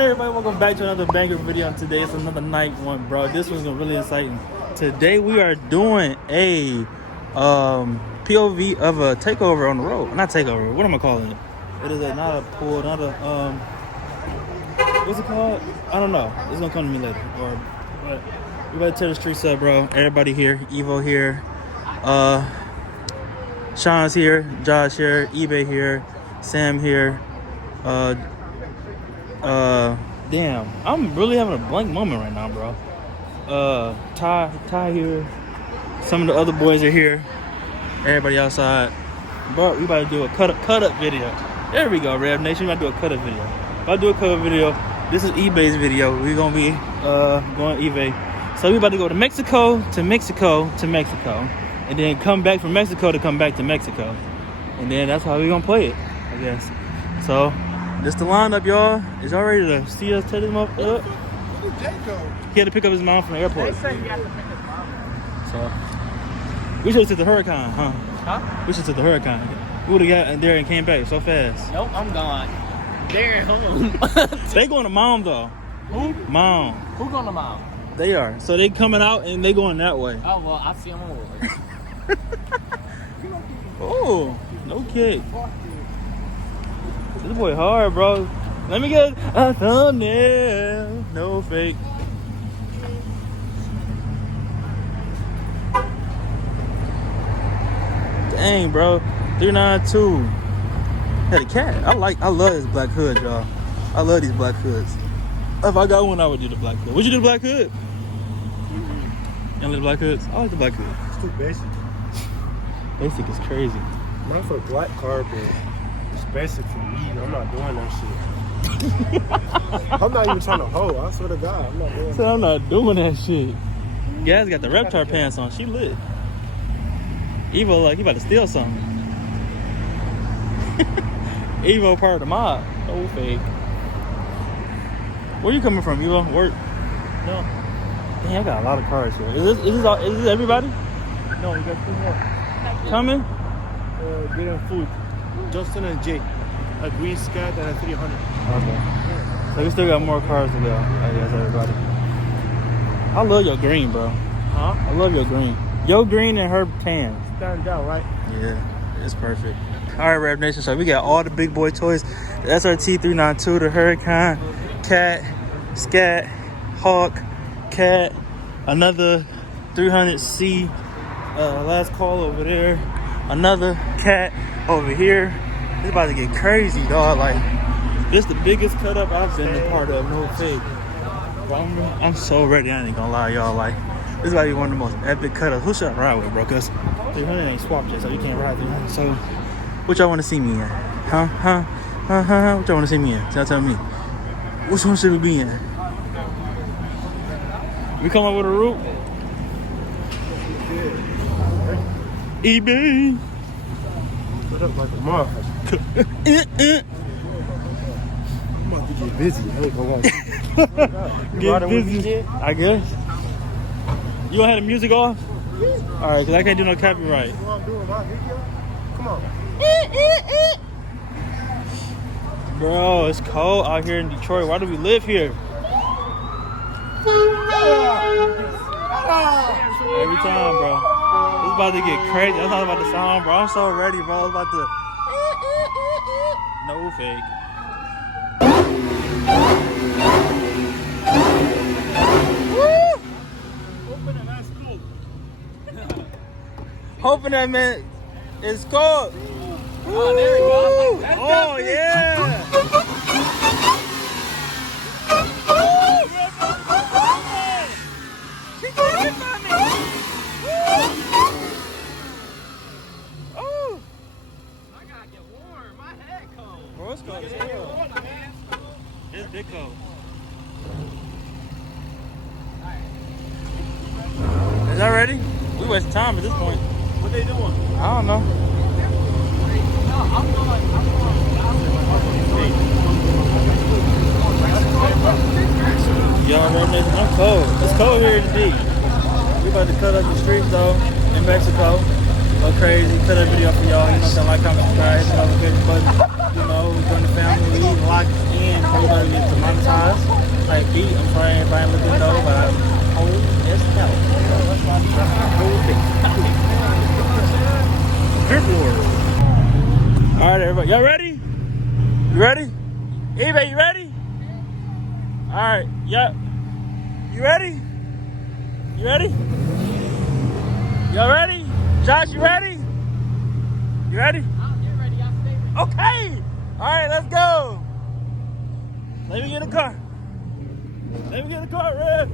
Everybody, welcome back to another banger video. Today it's another night one, bro. This one's really exciting. Today we are doing a POV of a takeover on the road. Not takeover. What am I calling it? It is not a pull, not a what's it called? I don't know. It's gonna come to me later. But we about to tear the streets up, bro. Everybody here. Evo here. Sean's here. Josh here. eBay here. Sam here. Damn, I'm really having a blank moment right now, bro. Ty here. Some of the other boys are here. Everybody outside. But we about to do a cut up video. There we go, Revv Nation. We about to do a cut up video. About to do a cut up video. This is eBay's video. We're gonna be going eBay. So we about to go to Mexico, and then come back from Mexico to come back to Mexico. And then that's how we gonna play it, I guess. So this the lineup, y'all. Is y'all ready to see us tear them up? He had to pick up his mom from the airport. They said he had to pick his mom. So we should have took the Hurricane, huh? We should have took the Hurricane. We would have got there and came back so fast. Nope, I'm gone. They're at home. They going to Mom though. Who? Mom. Who going to Mom? They are. So they coming out and they going that way. Oh well, I see them on the way. Oh, no kick. This boy hard, bro. Let me get a thumbnail. No fake. Dang, bro. 392. Hellcat. I love this black hood, y'all. I love these black hoods. If I got one, I would do the black hood. Would you do the black hood? You don't like the black hoods? I like the black hood. It's too basic. Basic is crazy. Mine for a black car, but it's basic for me. I'm not doing that shit. I'm not even trying to hold. I swear to God, I'm not doing that. I'm not doing that shit. Gaz got the Reptar pants on. She lit. Evo like he about to steal something. Evo part of the mob. No fake. Where you coming from, Evo? Work? No. Dang, I got a lot of cars here. Is this everybody? No, we got 2 more. Coming? Getting food. Justin and Jay. A green scat and a 300. Okay. So we still got more cars to go, I guess, everybody. I love your green, bro. Huh? I love your green. Your green and her tan. Stand out, right? Yeah, it's perfect. All right, Revv Nation. So we got all the big boy toys. The SRT 392, the Hurricane, Cat, Scat, Hawk, Cat, another 300C, last call over there, another Cat over here. It's about to get crazy, dog. Like, this the biggest cut up I've been a part of, no fake. I'm so ready, I ain't gonna lie, y'all. Like, this is about to be one of the most epic cut ups. Who should I ride with, bro? Cause 300 ain't swapped yet, so you can't ride 300. So, what y'all wanna see me in? Huh? What y'all wanna see me in? Tell me. Which one should we be in? We come up with a route? eBay. Put up like a motherfucker. I'm about to get busy. I ain't gonna lie. Get busy, I guess. You gonna have the music off? Alright, because I can't do no copyright. You want to do my video? Come on. Bro, it's cold out here in Detroit. Why do we live here? Every time, bro. It's about to get crazy. I'm talking about the song, bro. I'm so ready, bro. It's about to... No fake. Hoping that man is cold. Oh, there we go. Like, Oh, yeah. She did it for me. Oh. I gotta get warm. My head cold. Bro, it's cold as hell. It's big cold. Is that ready? We wasting time at this point. What they doing? I don't know. No, I'm going. Y'all Revv Nation, I'm cold. It's cold here indeed. We about to cut up the streets though in Mexico. Go crazy, cut a video for y'all. You know, like, comment, subscribe, hit the notification button. You know, we're doing the family, we locked in. in, probably gonna get demonetized. Like beat, I'm sorry everybody looking though, but I'm cold as hell. That's why I'm cold big. Drip war. Alright everybody, y'all ready? You ready? Anybody, you ready? Alright, yep. You ready? You ready? Y'all ready? Josh, you ready? You ready? I'll get ready. I'll stay ready. Okay! Alright, let's go! Let me get in the car. Let me get in the car, Rev.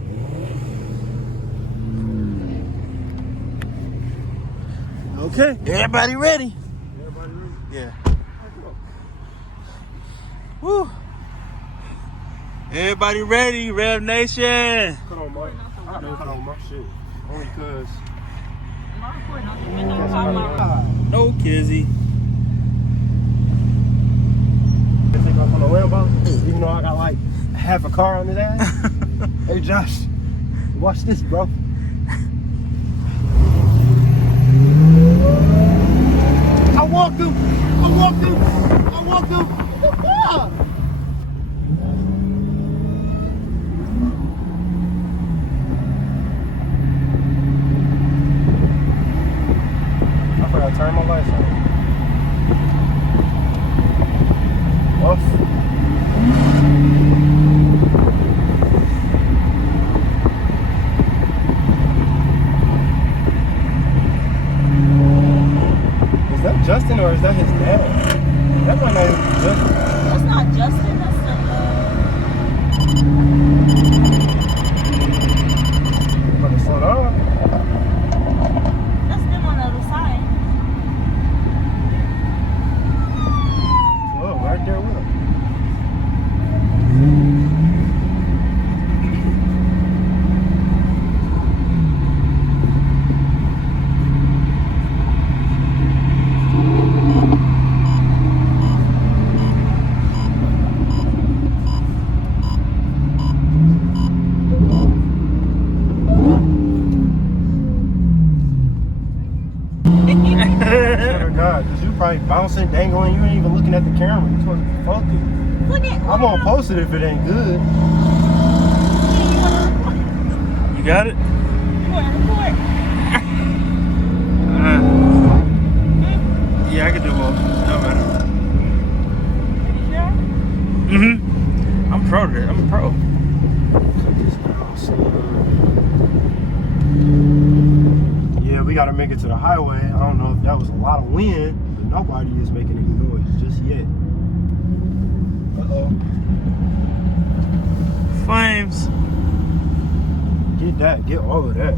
Okay, everybody ready? Everybody ready? Yeah. Woo! Everybody ready, Revv Nation! Cut on, Mike. I gotta cut on my shit. Only cause. No kizzy. Take off on the Lambo, even though I got like half a car on his ass. Hey Josh, watch this, bro. I walked him. I walked him. I walked him. I forgot to turn my lights on. Off. Is that Justin or is that his dad? That might not even be Justin. That's not Justin, that's I'm gonna slow down. them on the other side. Oh, right there with him. Swear to God, because you probably bouncing, dangling, you ain't even looking at the camera. You're supposed to be focused. Look at I'm gonna post it if it ain't good. You got it? You want to record? Yeah, I can do both. No matter. Are you sure? I'm pro to it. I'm a pro. Yeah, we gotta make it to the highway. I don't know if that was a lot of wind, but nobody is making any noise just yet. Uh-oh. Flames. Get that, get all of that.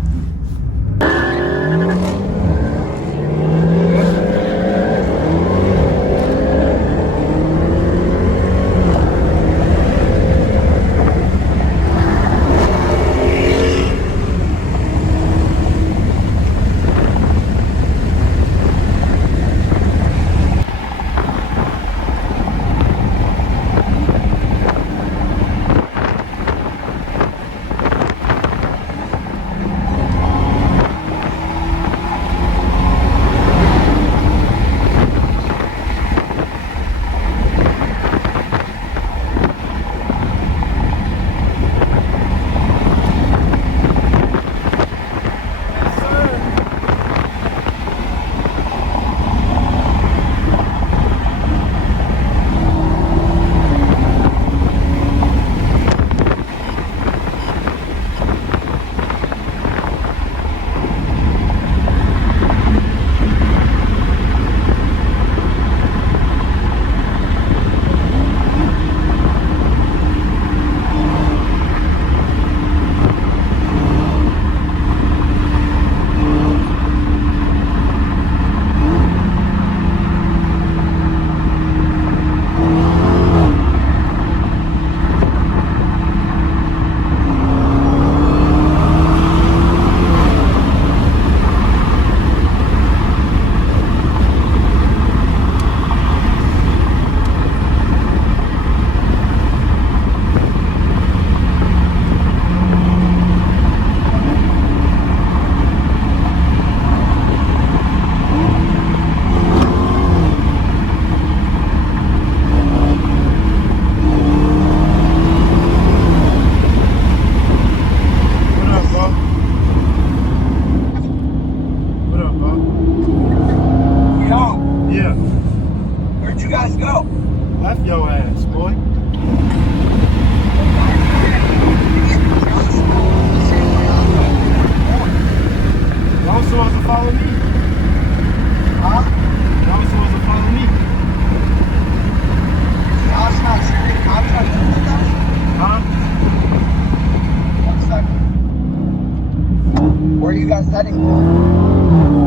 you guys heading to?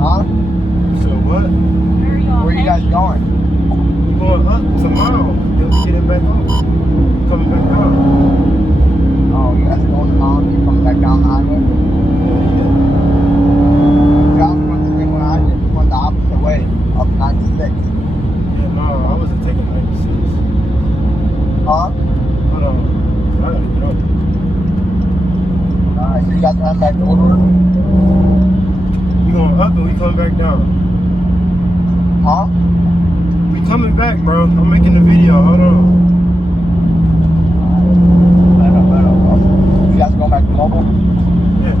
Huh? So what? Where are y'all Where you guys heading? going? We going up tomorrow. Then we getting back off. Coming back down. Oh, you guys are going to Mount, you're coming back down the highway? See, I was going the same way I did. We went the opposite way, up 96. Yeah, no, I wasn't taking 96. Huh? Hold on. I gotta get up. Alright, so you guys are heading back over? We going up and we coming back down. Huh? We coming back, bro. I'm making the video. Hold on. You guys going back to mobile? Yeah.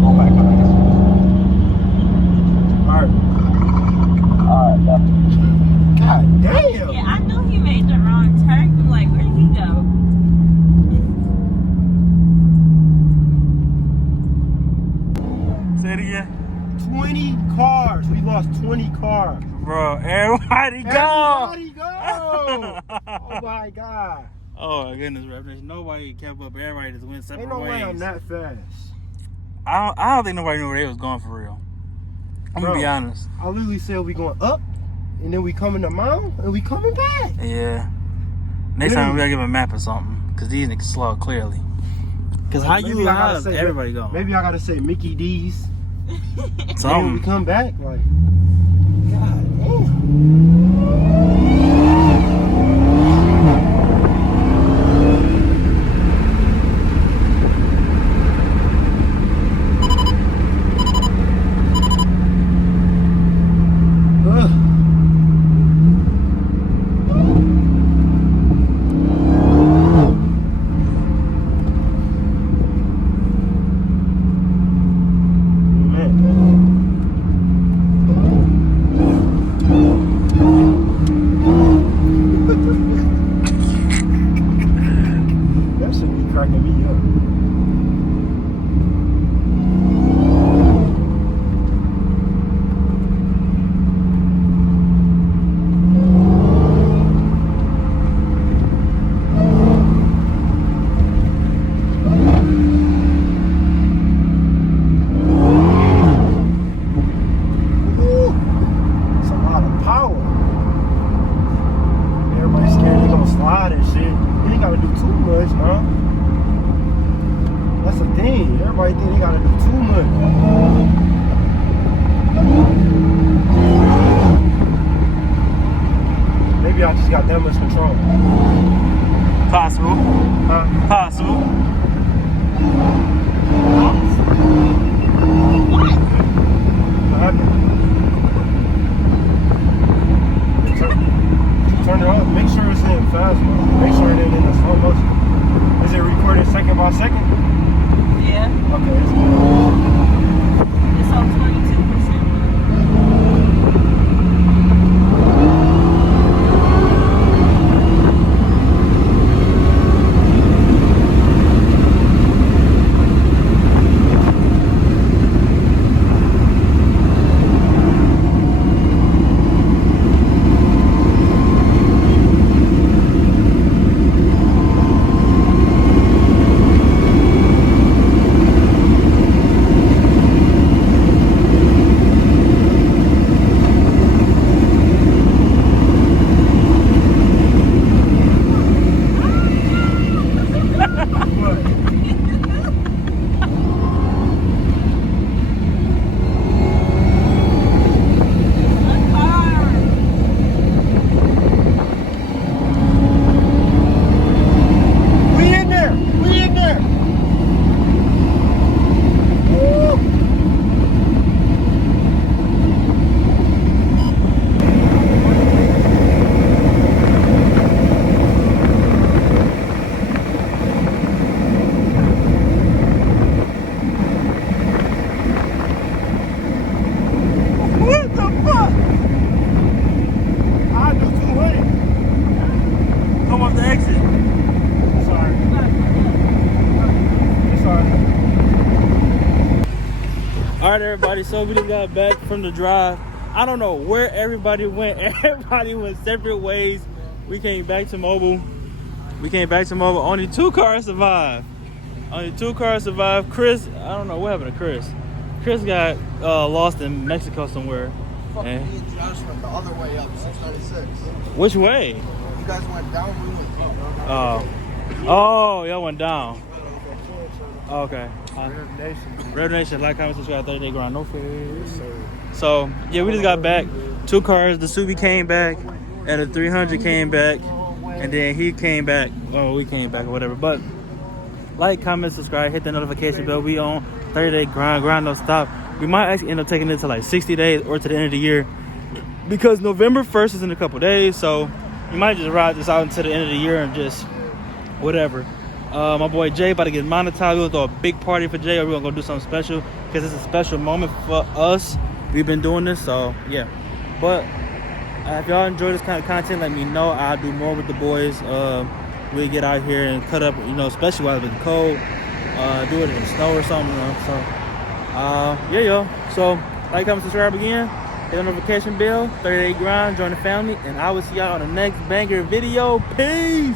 Go back up. Alright. Alright, God damn. Yeah, I knew he made the wrong turn. I'm like, where did he go? Say it again. 20 cars. We lost 20 cars. Bro, everybody go! Everybody go! Oh my god. Oh my goodness, Revv Nation. Nobody kept up. Everybody just went separate Ain't no ways. way I'm that fast. I don't think nobody knew where they was going for real. I'm Bro, gonna be honest. I literally said we going up, and then we coming to mount, and we coming back. Yeah. Next time we gotta give a map or something, cause these niggas slow clearly. Cause how Maybe you I gotta have say- everybody going? Maybe I gotta say Mickey D's. Then we Something. come back like, God damn. Ugh. That should be cracking me up. Ooh, it's a lot of power. Everybody's scared they gonna slide and shit. You ain't gotta do too much, man. That's the thing. Everybody think they gotta do too much. Maybe I just got that much control. Possible. Huh? Possible. What happened? Turn it up. Make sure it's in fast mode. Make sure it ain't in the slow motion. Is it recorded second by second? Yeah, Okay, it's good. it's on 22%. All right, everybody. So we just got back from the drive. I don't know where everybody went. Everybody went separate ways. We came back to Mobile. We came back tomorrow. Only 2 cars survived. Only 2 cars survived. Chris, I don't know what happened to Chris. Chris got lost in Mexico somewhere. Fucking And- me and Josh went the other way up 696. Which way? You guys went down, we went up. Oh, y'all went down. Okay. Revv Nation. Revv Nation, like, comment, subscribe, 30 Day Grind, no fear. Yes, sir. So, yeah, we just got back. 2 cars, the Subi came back, and the 300 came back, and then he came back. Oh, we came back or whatever. But, like, comment, subscribe, hit the notification bell. We on 30 Day Grind, don't stop. We might actually end up taking it to like 60 days or to the end of the year, because November 1st is in a couple days, so you might just ride this out until the end of the year and just whatever. My boy Jay about to get monetized. We're gonna throw a big party for Jay, or we're gonna go do something special because it's a special moment for us. We've been doing this, so yeah. But if y'all enjoy this kind of content, let me know. I'll do more with the boys. We get out here and cut up, especially while it's cold. Do it in the snow or something, So yeah, yo. So like, comment, subscribe again. Hit the notification bell. 30 Day Grind. Join the family, and I will see y'all on the next banger video. Peace.